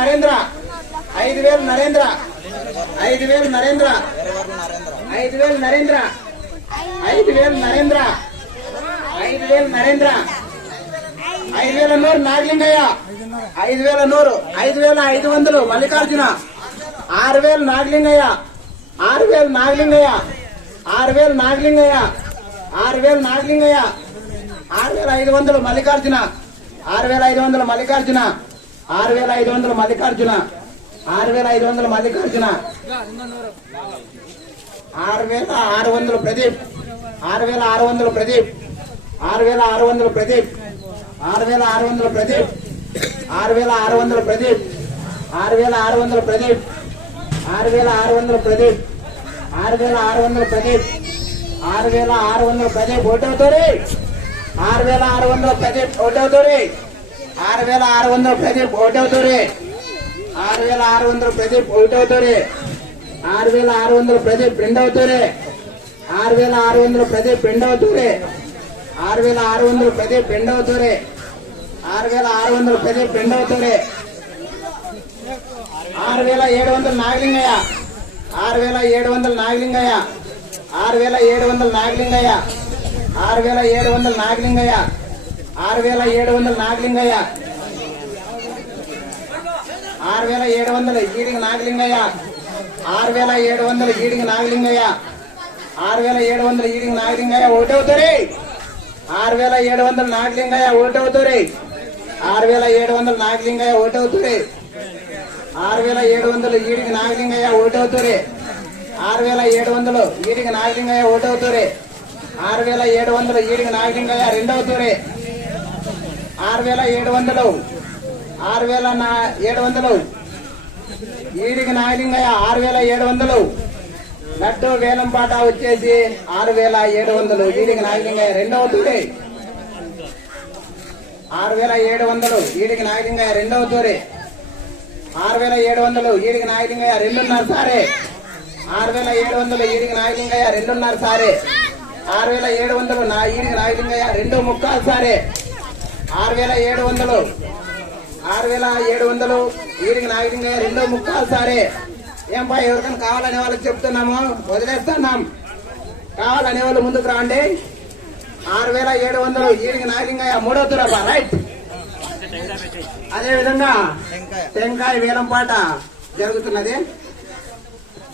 నరేంద్ర. ఐదు వేలు నరేంద్ర. ఐదు వేలు నరేంద్ర. ఐదు వేలు నరేంద్ర. ఐదు వేలు నరేంద్ర. ఐదు వేలు నరేంద్ర. ఐదు వేల నూరు నాగలింగయ్య. ఐదు వేల నూరు. ఐదు వేల ఐదు వందలు మల్లికార్జున. ఆరు వేలు నాగలింగయ్య. ఆరు వేలు నాగలింగయ్య. ఆరు వేలు నాగలింగయ్య. ఆరు వేలు నాగలింగయ్య. ఆరు వేల ఐదు వందలు మల్లికార్జున. ఆరు వేల ఐదు వందలు మల్లికార్జున. ఆరు వేల ఐదు వందల మల్లికార్జున ఆరు వేల ఐదు వందల మల్లికార్జున ఆరు వేల ఆరు వందల ప్రదీప్ ఆరు వేల ఆరు వందల ప్రదీప్ ఆరు వేల ఆరు వందల ప్రదీప్ ఆరు వేల ఆరు వందల ప్రదీప్ ఆరు వేల ఆరు వందల ప్రదీప్ ఆరు వేల ఆరు వందల ప్రదీప్ ఆరు వేల ఆరు వందల ప్రదీప్ ఆరు వేల ఆరు వందల ప్రదీప్ ఆరు వేల ఆరు వందల ప్రదీప్ ఒకటవుతుంది ఆరు వేల ఆరు వందల ప్రదీప్ ఒకటవుతుంది ఆరు వేల ఆరు వందలు ప్రదీప్ ఒకటవుతుంది ఆరు వేల ఆరు వందలు ప్రదీప్ ఒకటవుతుంది ఆరు వేల ఆరు వందలు ప్రదీప్ రెండవుతుంది ఆరు వేల ఆరు వందలు ప్రదీప్ రెండవుతుంది ఆరు వేల ఆరు వందలు ప్రదీప్ రెండవుతుంది ఆరు వేల ఆరు వందలు ప్రదీప్ రెండవుతుంది ఆరు వేల ఏడు వందలు నాగలింగయ్య. ఆరు వేల ఏడు వందల నాగలింగయ్య. ఆరు వేల ఏడు వందలు నాగలింగయ్య. ఆరు వేల ఏడు వందల నాగలింగయ్య. ఆరు వేల ఏడు వందల నాగలింగయ్య. ఆరు వేల ఏడు వందలు ఈడికి నాగలింగయ్య. ఆరు వేల ఏడు వందల ఈడికి నాగలింగయ్య. ఆరు వేల ఏడు వందలు ఈడికి నాగలింగయ్య. ఒకటవుతారు ఆరు వేల ఏడు వందలు నాగలింగయ్య ఒకటవుతారు ఆరు వేల ఏడు వందలు నాగలింగయ్య ఒకటవుతారు ఆరు వేల ఏడు వందలు ఈడికి నాగలింగయ్య ఒకటవుతారు ఆరు వేల ఏడు వందలు ఈడికి నాగలింగయ్య ఒకటవుతారు ఆరు వేల ఏడు వందలు ఈడికి నాగలింగయ్య రెండవుతారు? ఆరు వేల ఏడు వందలు. ఆరు వేల నా ఏడు వందలు. ఈడికి నాయలింగయ్య ఆరు వేల ఏడు వందలు. లడ్డు వేలం పాట వచ్చేసి ఆరు వేల ఏడు వందలు. ఈడికి నాయలింగయ్య రెండవుతుంది ఆరు వేల ఏడు వందలు. ఈడికి నాయలింగయ్య రెండవ తూరే. ఆరు వేల ఏడు వందలు. ఈడికి నాయలింగయ్య రెండున్నర సారే. ఆరు వేల ఏడు వందలు. ఈడికి నాయలింగయ్య రెండున్నర సారే. ఆరు వేల ఏడు వందలు. నా ఈడికి నాయలింగయ్య రెండు ముక్కాలు సారే. ఆరు వేల ఏడు వందలు. ఆరు వేల ఏడు వందలు. ఈడికి నాగలింగయ్య రెండు ముక్కాలు సారే ఏం పా ఎవరికైనా కావాలనే వాళ్ళకి చెప్తున్నాము? వదిలేస్తున్నాం. కావాలనే వాళ్ళు ముందుకు రాండి. ఆరు వేల ఏడు వందలు. ఈడికి నాగలింగయ్య మూడో తురపా రైట్. అదే విధంగా టెంకాయ వేలం పాట జరుగుతున్నది.